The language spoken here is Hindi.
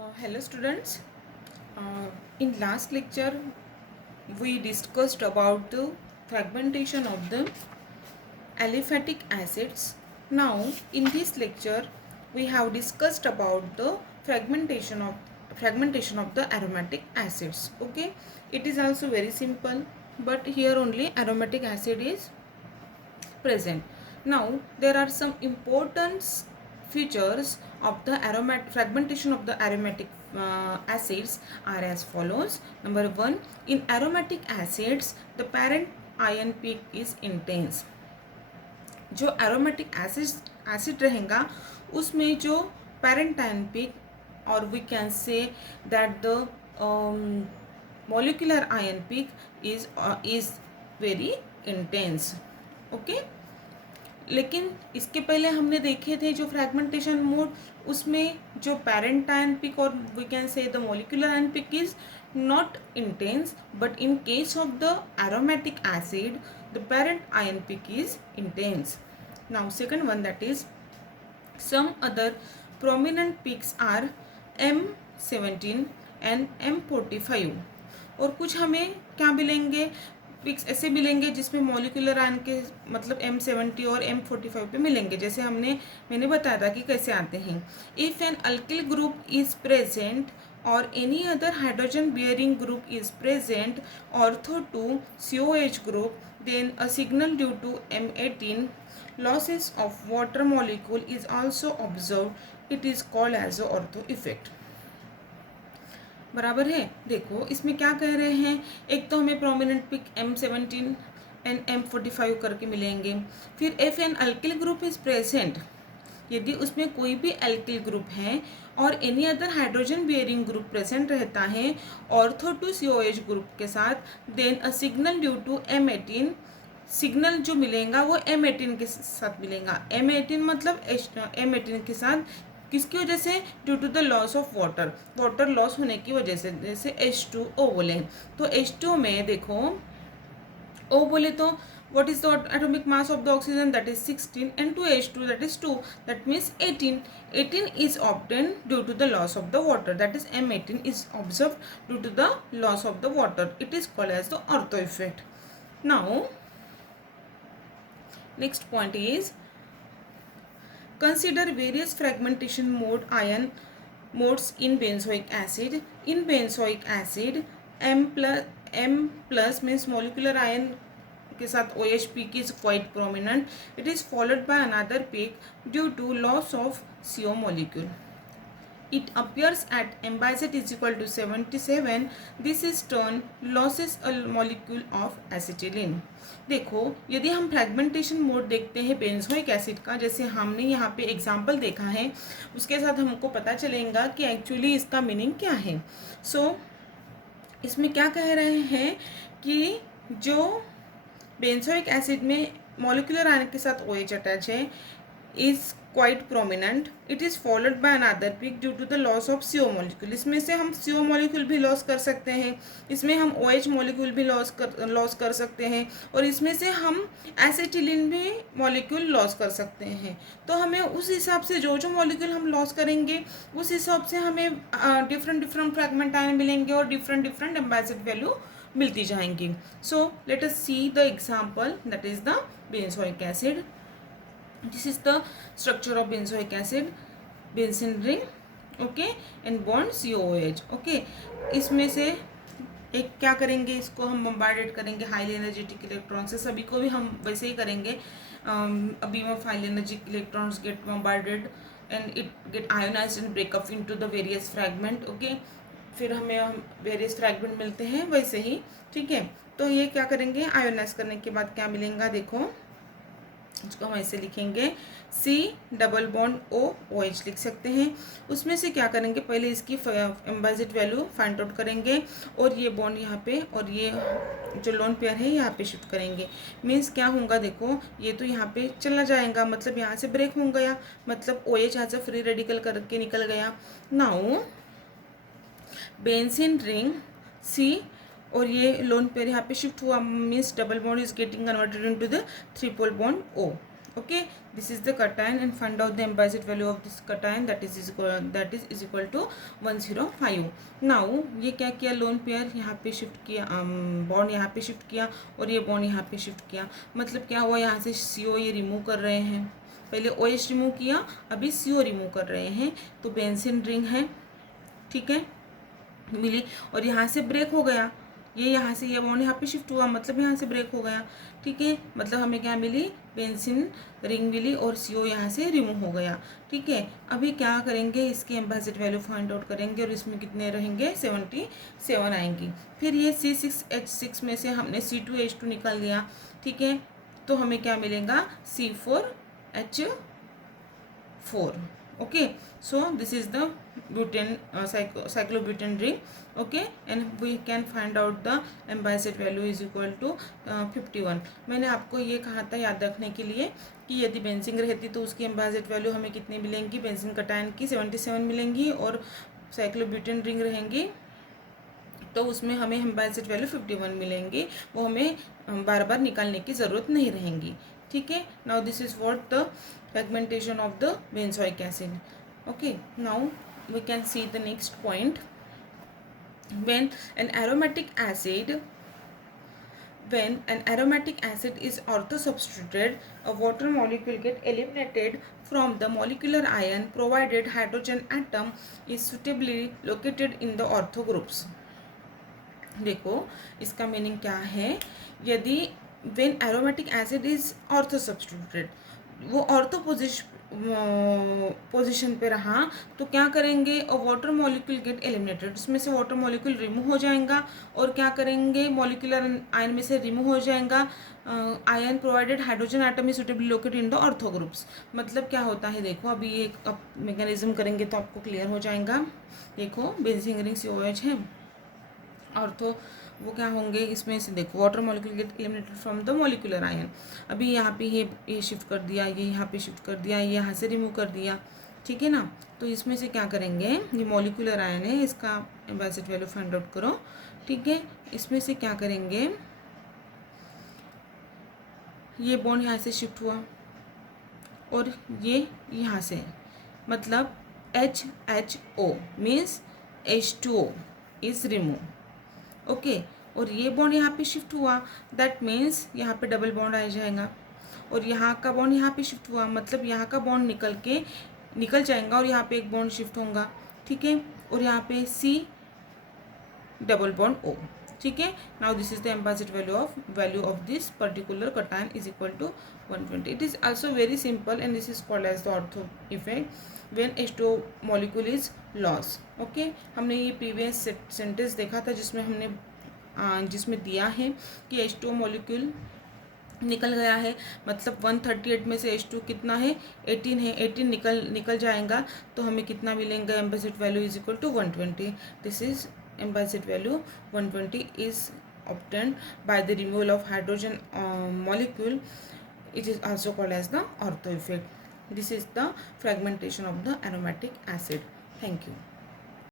Hello students. In last lecture we discussed about the fragmentation of the aliphatic acids. Now in this lecture we have discussed about the fragmentation of the aromatic acids. Okay, it is also very simple, but here only aromatic acid is present. Now there are some important features of the fragmentation of the aromatic acids are as follows. Number one, in aromatic acids the parent ion peak is intense. जो aromatic acid रहेगा उसमें जो parent ion peak, or we can say that the molecular ion peak is very intense. Okay, लेकिन इसके पहले हमने देखे थे जो फ्रैगमेंटेशन मोड, उसमें जो पेरेंट आयन पिक और we can say the molecular ion peak is not intense, but in case of the aromatic acid the parent ion peak is intense. Now second one, that is some other prominent peaks are M17 and M45. और कुछ हमें क्या मिलेंगे, पिक्स ऐसे मिलेंगे जिसमें मॉलिक्यूलर आयन के मतलब M70 और M45 पे मिलेंगे. जैसे मैंने बताया था कि कैसे आते हैं. If an alkyl group is present और any other hydrogen bearing group is present ortho to COH group, then a signal due to M18 losses of water molecule is also observed. It is called as a ortho effect. बराबर है. देखो इसमें क्या कह रहे हैं, एक तो हमें prominent pick M17 and M45 करके मिलेंगे. फिर if an alkyl group is present, यदि उसमें कोई भी एल्किल ग्रुप है और any other hydrogen bearing group present रहता है ऑर्थो टू COH ग्रुप के साथ, then a signal due to M18, signal जो मिलेगा वो M18 के साथ मिलेगा. M18 मतलब M18 के साथ किसकी वजह से, due to the loss of water loss होने की वजह से. जैसे H2O बोले तो H2O में देखो O बोले तो what is the atomic mass of the oxygen, that is 16, and 2H2 that is 2, that means 18. 18 is obtained due to the loss of the water, that is M18 is observed due to the loss of the water. It is called as the ortho effect. Now next point is consider various fragmentation modes in benzoic acid. In benzoic acid M plus means molecular ion के साथ OH peak is quite prominent. It is followed by another peak due to loss of CO molecule. It appears at M by Z is equal to 77. This is termed losses a molecule of acetylene. देखो यदि हम फ्रैगमेंटेशन मोड देखते हैं बेंजोइक एसिड का, जैसे हमने यहाँ पे एग्जांपल देखा है, उसके साथ हमको पता चलेगा कि एक्चुअली इसका मीनिंग क्या है. सो इसमें क्या कह रहे हैं कि जो बेंजोइक एसिड में मॉलिक्यूलर आयन के साथ OH अटैच है is quite prominent. It is followed by another peak due to the loss of CO molecule. इसमें से हम CO मॉलिक्यूल भी लॉस कर सकते हैं, इसमें हम OH मॉलिक्यूल भी लॉस कर सकते हैं, और इसमें से हम एसिटिलीन भी मॉलिक्यूल लॉस कर सकते हैं. तो हमें उस हिसाब से जो मॉलिक्यूल हम लॉस करेंगे उस हिसाब से हमें डिफरेंट फ्रैगमेंट आयन मिलेंगे और डिफरेंट एम्बाइसेड वैल्यू मिलती जाएंगी. So let us see the example, that is the benzoic acid. This is the structure of benzoic acid, benzene ring, okay, and bond COOH. okay, इसमें से एक क्या करेंगे, इसको हम बम्बार्डेड करेंगे हाईली एनर्जेटिक इलेक्ट्रॉन से. सभी को भी हम वैसे ही करेंगे. Beam of highly energetic electrons get bombarded and it get ionised and break up into the various fragment. Okay, फिर हम वेरियस फ्रैगमेंट मिलते हैं वैसे ही. ठीक है, तो ये क्या करेंगे, आयोनाइज करने के बाद क्या मिलेगा, देखो इसको हम ऐसे लिखेंगे C डबल बॉन्ड OH लिख सकते हैं. उसमें से क्या करेंगे, पहले इसकी एम्बाइजेड वैल्यू फाइंड आउट करेंगे और ये बॉन्ड यहाँ पे और ये जो लोन पेयर है यहाँ पे शिफ्ट करेंगे. मीन्स क्या होगा, देखो ये तो यहाँ पे चला जाएगा, मतलब यहाँ से ब्रेक हो गया, मतलब OH यहाँ से फ्री रेडिकल करके निकल गया. नाउ बेंजीन रिंग C और ये लोन पेयर यहाँ पे शिफ्ट हुआ, means double bond is getting converted into the triple bond O. Okay, this is the cation and find out the ambassador value of this cation, that is equal to 105. now ये क्या किया, लोन पेयर यहाँ पे शिफ्ट किया, बॉन्ड यहाँ पे शिफ्ट किया और ये बॉन्ड यहाँ पे शिफ्ट किया, मतलब क्या हुआ, यहाँ से CO ये रिमूव कर रहे हैं, पहले OH रिमूव किया, अभी CO रिमूव कर रहे हैं, तो बेंजीन रिंग है, ठीक है, मिली, और यहाँ से ब्रेक हो गया, ये यहाँ से ये बॉन्ड यहाँ पे शिफ्ट हुआ, मतलब यहाँ से ब्रेक हो गया, ठीक है, मतलब हमें क्या मिली, बेंजीन रिंग मिली और CO यहाँ से रिमूव हो गया, ठीक है। अभी क्या करेंगे, इसकी एम्बासिड वैल्यू फाइंड आउट करेंगे और इसमें कितने रहेंगे, 77 आएंगी। फिर ये C6H6 में से हमने C2H2 निकाल लिया, ठीक है, तो हमें क्या मिलेगा, C4H4। okay, so this is the butane cyclobutane ring, okay, and we can find out the ambassador value is equal to 51। मैंने आपको ये कहा था याद रखने के लिए कि यदि बेंजीन रहती तो उसकी एम्बासिड वैल्यू हमें कितनी मिलेंगी, बेंजीन कटायन की 77 मिलेंगी, और साइक्लोब्यूटेन रिंग रहेंगी तो उसमें हमें एम्बासिड वैल्यू 51 मिलेंगी, वो हमें बार बार निकालने की ज़रूरत नहीं रहेंगी, ठीक है। Now this is what the fragmentation of the benzoic acid. Okay, now we can see the next point. When an aromatic acid is orthosubstituted, a water molecule get eliminated from the molecular ion provided hydrogen atom is suitably located in the ortho groups. देखो इसका मीनिंग क्या है, यदि when aromatic acid is orthosubstituted, वो ऑर्थो पोजिशन पे रहा तो क्या करेंगे, और वाटर मॉलिक्यूल गेट एलिमिनेटेड, उसमें से वाटर मॉलिक्यूल रिमूव हो जाएगा, और क्या करेंगे, मॉलिक्यूलर आयन में से रिमूव हो जाएगा ion provided hydrogen atom is suitably located in the ortho groups. मतलब क्या होता है, देखो अभी ये मैकेनिज्म करेंगे तो आपको क्लियर हो जाएगा। देखो बेंजीन रिंग COH है, ऑर्थो वो क्या होंगे, इसमें से देखो water molecule get eliminated from the molecular ion, अभी यहाँ पे ये शिफ्ट कर दिया, ये यहाँ पे शिफ्ट कर दिया, ये यहाँ से रिमूव कर दिया, ठीक है ना। तो इसमें से क्या करेंगे, ये मॉलिक्यूलर आयन है, इसका एम्बासिड वैल्यू फाइंड आउट करो, ठीक है। इसमें से क्या करेंगे, ये बॉन्ड यहाँ से शिफ्ट हुआ और ये यहाँ से, मतलब HHO means H2O is remove, okay, और ये बॉन्ड यहाँ पे शिफ्ट हुआ, दैट मीन्स यहाँ पे डबल बॉन्ड आ जाएगा, और यहाँ का बॉन्ड यहाँ पे शिफ्ट हुआ, मतलब यहाँ का बॉन्ड निकल जाएगा और यहाँ पे एक बॉन्ड शिफ्ट होगा, ठीक है, और यहाँ पे C डबल बॉन्ड O, ठीक है। Now this is the M by Z value of this particular cation is equal to 120। It is also very simple and this is called as the ortho effect when H2O molecule is loss, okay. हमने ये प्रीवियस सेंटेंस देखा था जिसमें दिया है कि H2O मॉलिक्यूल निकल गया है, मतलब 138 में से H2 कितना है, 18 है, 18 निकल जाएगा तो हमें कितना मिलेगा, M by Z value is equal to 120। This is M by Z value 120 is obtained by the removal of hydrogen molecule. It is also called as the ortho effect. This is the fragmentation of the aromatic acid. Thank you.